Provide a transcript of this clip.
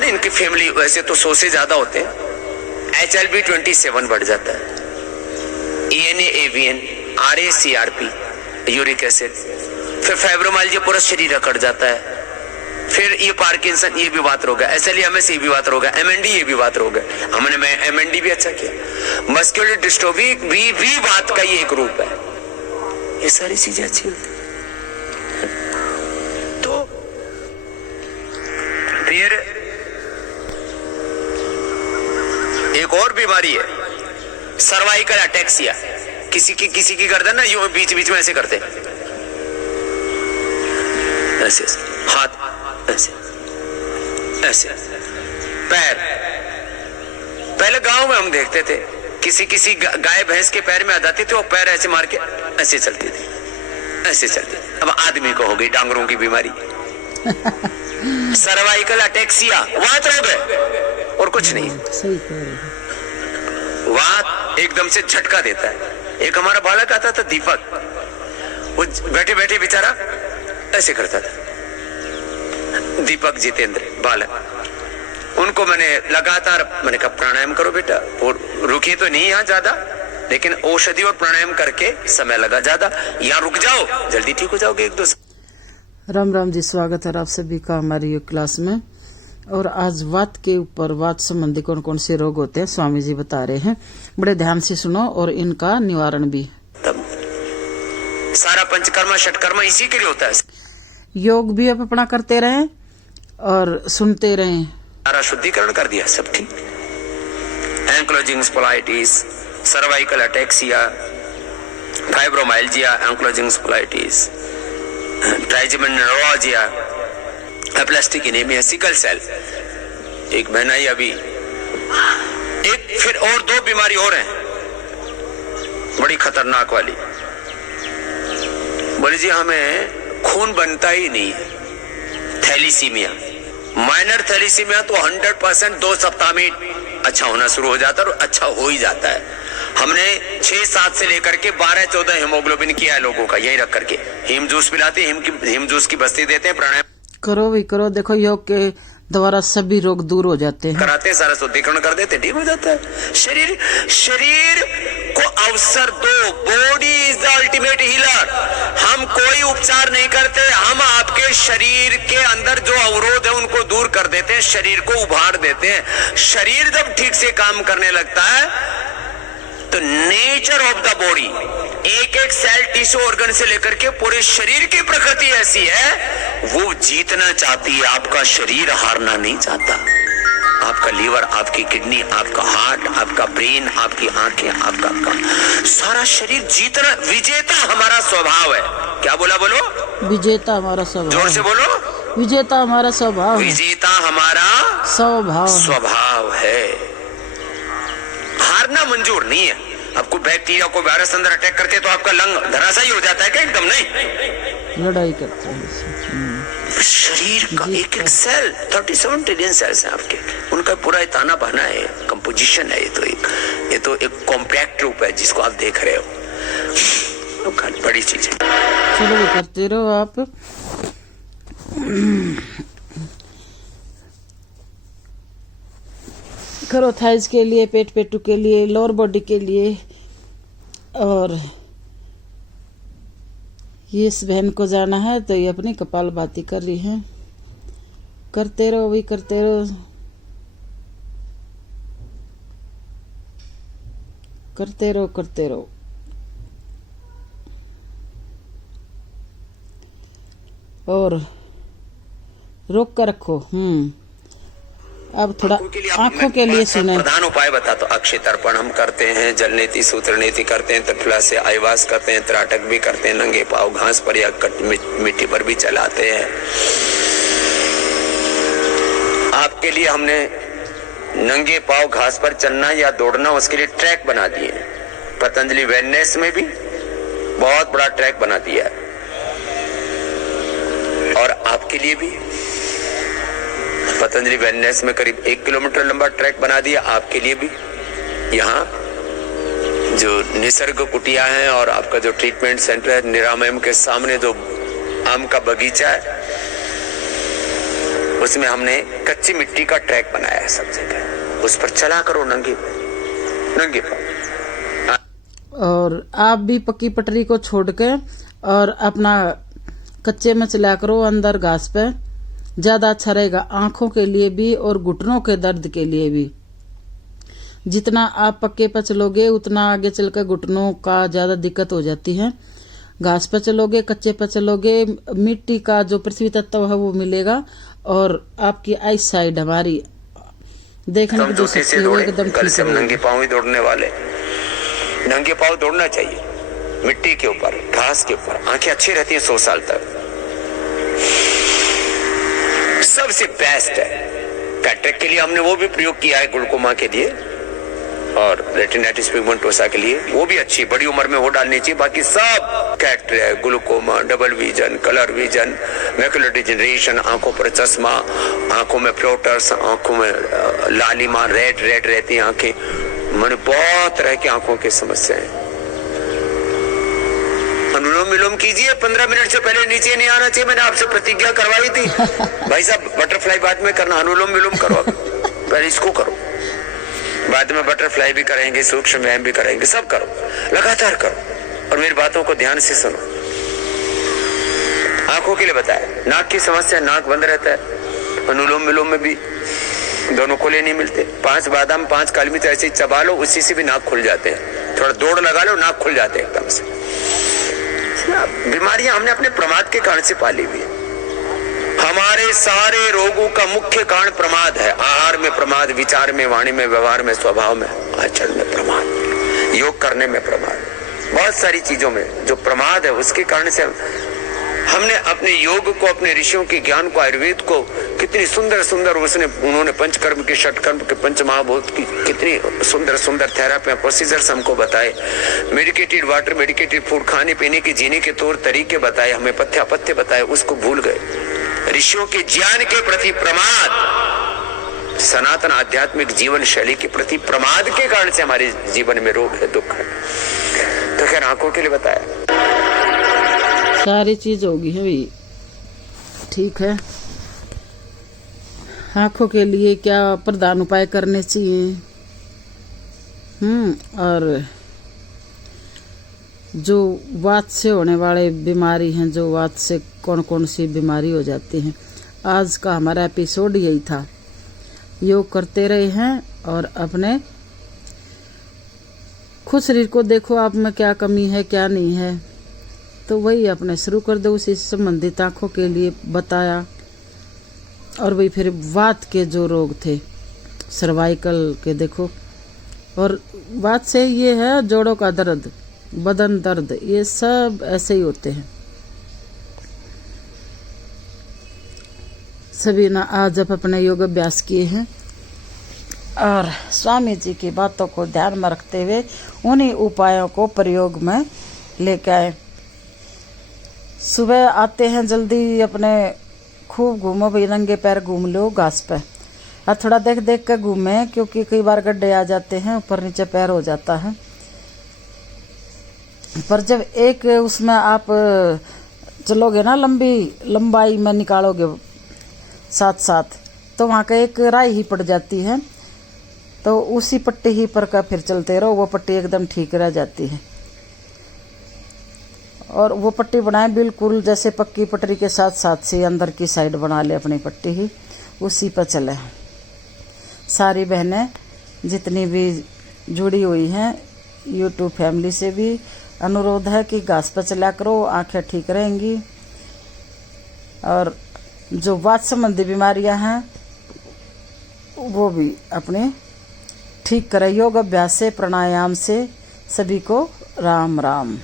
है ना, इनकी फैमिली वैसे तो 100 से ज्यादा होते हैं, HLB27 बढ़ जाता है, ENA AVN RACRP uric acid, फिर फाइब्रोमाइल्जिया पूरा शरीर अकड़ जाता है, फिर ये पार्किंसन ये भी बात होगा, SLEMS ये भी बात होगा, MND ये भी बात होगा। हमने MND भी अच्छा किया, मस्कुलर डिस्ट्रोफी भी बात का ही एक रूप है। ये सारी चीजें अच्छी होती है। तो फिर एक और बीमारी है सर्वाइकल अटैक्सिया। किसी की गर्दन ना यूं बीच बीच में ऐसे करते, ऐसे हाथ ऐसे ऐसे, पैर। पहले गांव में हम देखते थे किसी गाय भैंस के पैर में आ जाती थी, वो पैर ऐसे मार के ऐसे चलती थी, ऐसे चलती। अब आदमी को हो गई डांगरों की बीमारी सर्वाइकल अटैक्सिया, वात रोग है और कुछ नहीं। वात एकदम से झटका देता है। एक हमारा बालक आता था दीपक, वो बैठे बैठे बेचारा ऐसे करता था, दीपक जितेंद्र बालक। उनको मैंने लगातार मैंने कहा प्राणायाम करो बेटा, और रुके तो नहीं यहाँ ज्यादा, लेकिन औषधि और प्राणायाम करके समय लगा ज्यादा, यहाँ रुक जाओ जल्दी ठीक हो जाओगे 1-2 साल। राम राम जी, स्वागत है आप सभी का हमारी योग क्लास में। और आज वात के ऊपर, वात संबंधी कौन कौन से रोग होते हैं स्वामी जी बता रहे हैं, बड़े ध्यान से सुनो और इनका निवारण भी। तब सारा पंचकर्मा षटकर्मा इसी के लिए होता है। योग भी आप अपना करते रहें और सुनते रहें। सारा शुद्धिकरण कर दिया, सब ठीक। Ankylosing spondylitis, cervical ataxia, fibromyalgia, ankylosing spondylitis, trigeminal neuralgia, aplastic anaemia, sickle cell. एक महीना ही अभी एक, फिर और 2 बीमारी और हैं बड़ी खतरनाक वाली। बोले जी हमें खून बनता ही नहीं है, थैलीसीमिया। माइनर थैलीसीमिया तो 100% 2 सप्ताह में अच्छा होना शुरू हो जाता है और अच्छा हो ही जाता है। हमने 6-7 से लेकर के 12-14 हीमोग्लोबिन किया है लोगों का, यही रख करके हिम जूस पिलाते, हिम जूस की बस्ती देते हैं, प्राणायाम करो भी करो। देखो योग के द्वारा सभी रोग दूर हो जाते हैं, कराते, सारा शुद्धिकरण कर देते, ठीक हो जाता है। शरीर को अवसर दो। Body is the ultimate healer. हम कोई उपचार नहीं करते, हम आपके शरीर के अंदर जो अवरोध है उनको दूर कर देते हैं, शरीर को उभार देते हैं। शरीर जब ठीक से काम करने लगता है तो नेचर ऑफ द बॉडी, एक एक सेल, टिश्यू, ऑर्गन से लेकर के पूरे शरीर की प्रकृति ऐसी है, वो जीतना चाहती है, आपका शरीर हारना नहीं चाहता। आपका लीवर, आपकी किडनी, आपका हार्ट, आपका ब्रेन, आपकी आंखें, आपका सारा शरीर जीतना, विजेता हमारा स्वभाव है। क्या बोला? बोलो, विजेता हमारा स्वभाव। जोर से बोलो, विजेता हमारा स्वभाव। विजेता हमारा स्वभाव है। हारना मंजूर नहीं है। आपको बैक्टीरिया को वायरस अंदर अटैक करते तो आपका लंग धराशायी हो जाता है क्या? एकदम नहीं, लड़ाई करते हैं। शरीर का एक एक सेल, 37 ट्रिलियन सेल्स हैं आपके, उनका पूरा ताना बाना है, कंपोजिशन है। ये तो एक कॉम्पैक्ट रूप है जिसको आप देख रहे हो, बड़ी चीज है। चलो भी करते रहो आप। करो थाइज के लिए, पेट पेटू के लिए, लोअर बॉडी के लिए। और ये इस बहन को जाना है तो ये अपनी कपालभाति कर रही है। करते रहो भी, करते रहो, करते रहो, करते रहो। और रोक कर रखो। अब थोड़ा आंखों के लिए सुने। प्रधान उपाय बता तो अक्षय तर्पण हम करते हैं, जल नीति, सूत्र नीति करते हैं, त्रिफला से आयवास करते हैं, त्राटक भी करते हैं, नंगे पाव घास पर या मिट्टी पर भी चलाते हैं। आपके लिए हमने नंगे पाव घास पर चलना या दौड़ना, उसके लिए ट्रैक बना दिए। पतंजलि वेलनेस में भी बहुत बड़ा ट्रैक बना दिया है, और आपके लिए भी पतंजलि वेलनेस में करीब 1 किलोमीटर लंबा ट्रैक बना दिया। आपके लिए भी यहाँ जो निसर्ग कुटिया है और आपका जो ट्रीटमेंट सेंटर है, निरामयम के सामने जो आम का बगीचा है, उसमें हमने कच्ची मिट्टी का ट्रैक बनाया है सब जगह, उस पर चला करो नंगे पांव। और आप भी पक्की पटरी को छोड़ के और अपना कच्चे में चला करो अंदर घास पे, ज्यादा अच्छा रहेगा आंखों के लिए भी और घुटनों के दर्द के लिए भी। जितना आप पक्के पर चलोगे उतना आगे चलकर घुटनों का ज्यादा दिक्कत हो जाती है। घास पर चलोगे, कच्चे पर चलोगे, मिट्टी का जो पृथ्वी तत्व है वो मिलेगा और आपकी आई साइड हमारी देखने की जो शक्ति है वो एकदम कल से नंगे पांव ही दौड़ने वाले, नंगे पांव दौड़ना चाहिए मिट्टी के ऊपर, घास के ऊपर। आंखें अच्छी रहती हैं 100 साल तक। सबसे बेस्ट है कैटरेक्ट के लिए, हमने वो भी प्रयोग किया है ग्लूकोमा के लिए और रेटिनाइटिस पिगमेंटोसा के लिए, वो भी अच्छी बड़ी उम्र में वो डालनी चाहिए। बाकी सब cataract, glaucoma, double vision, colour vision, macular degeneration, आंखों पर चश्मा, आंखों में फ्लोटर्स, आंखों में लालिमा, रेड रहती है आंखें, मैंने बहुत तरह की आंखों की समस्याएं। अनुलोम विलोम कीजिए, 15 मिनट से पहले नीचे नहीं आना चाहिए। मैंने आपसे प्रतिज्ञा करवाई थी भाई साहब, बटरफ्लाई बाद में करना, अनुलोम विलोम करो, पहले इसको करो, बाद में बटरफ्लाई भी करेंगे, सूक्ष्म व्यायाम भी करेंगे, सब करो, लगातार करो और मेरी बातों को ध्यान से सुनो। आंखों के लिए बताया, नाक की समस्या, नाक बंद रहता है, अनुलोम विलोम में भी दोनों खोले नहीं मिलते। 5 बादाम 5 काली मिर्च ऐसे चबा लो, उसी से भी नाक खुल जाते हैं। थोड़ा दौड़ लगा लो, नाक खुल जाते हैं एकदम से। बीमारियां हमने अपने प्रमाद के कारण से पाली हुई है। हमारे सारे रोगों का मुख्य कारण प्रमाद है। आहार में प्रमाद, विचार में, वाणी में, व्यवहार में, स्वभाव में, आचरण में प्रमाद, योग करने में प्रमाद, बहुत सारी चीजों में जो प्रमाद है उसके कारण से हमने अपने योग को, अपने ऋषियों के ज्ञान को, आयुर्वेद को कितनी सुंदर उन्होंने पंचकर्म के, षटकर्म के, पंचमहाभूत की कितनी सुंदर थेरापी प्रोसीजर्स हमको बताए। मेडिकेटेड वाटर, मेडिकेटेड फूड, खाने पीने के, जीने के तौर तरीके बताए, हमें पथ्य बताए, उसको भूल गए। ऋषियों के ज्ञान के प्रति प्रमाद, सनातन आध्यात्मिक जीवन शैली के प्रति प्रमाद के कारण से हमारे जीवन में रोग है, दुख है। तो खैर आंखों के लिए बताया, सारी चीज होगी है भाई, ठीक है। आंखों के लिए क्या प्रधान उपाय करने चाहिए, और जो वात से होने वाले बीमारी हैं, जो वात से कौन कौन सी बीमारी हो जाती है, आज का हमारा एपिसोड यही था। योग करते रहे हैं और अपने खुद शरीर को देखो, आप में क्या कमी है क्या नहीं है, तो वही अपने शुरू कर दो। उसी संबंधित आंखों के लिए बताया। और वही फिर वात के जो रोग थे, सर्वाइकल के देखो, और वात से ये है जोड़ों का दर्द, बदन दर्द, ये सब ऐसे ही होते हैं। सभी ना आज अब अपने योग अभ्यास किए हैं और स्वामी जी की बातों को ध्यान में रखते हुए उन्हीं उपायों को प्रयोग में लेकर आए। सुबह आते हैं जल्दी, अपने खूब घूमो भाई, नंगे पैर घूम लो घास पे, और थोड़ा देख देख कर घूमे, क्योंकि कई बार गड्ढे आ जाते हैं, ऊपर नीचे पैर हो जाता है। पर जब एक उसमें आप चलोगे ना, लंबाई में निकालोगे साथ, तो वहाँ का एक राई ही पड़ जाती है, तो उसी पट्टी ही पर का फिर चलते रहो, वो पट्टी एकदम ठीक रह जाती है। और वो पट्टी बनाए बिल्कुल जैसे पक्की पटरी के साथ से अंदर की साइड बना ले अपनी पट्टी ही, उसी पर चले। सारी बहनें जितनी भी जुड़ी हुई हैं यूट्यूब फैमिली से भी अनुरोध है कि घास पर चला करो, आंखें ठीक रहेंगी। और जो वात संबंधी बीमारियां हैं वो भी अपने ठीक करें योग अभ्यास से, प्राणायाम से। सभी को राम राम।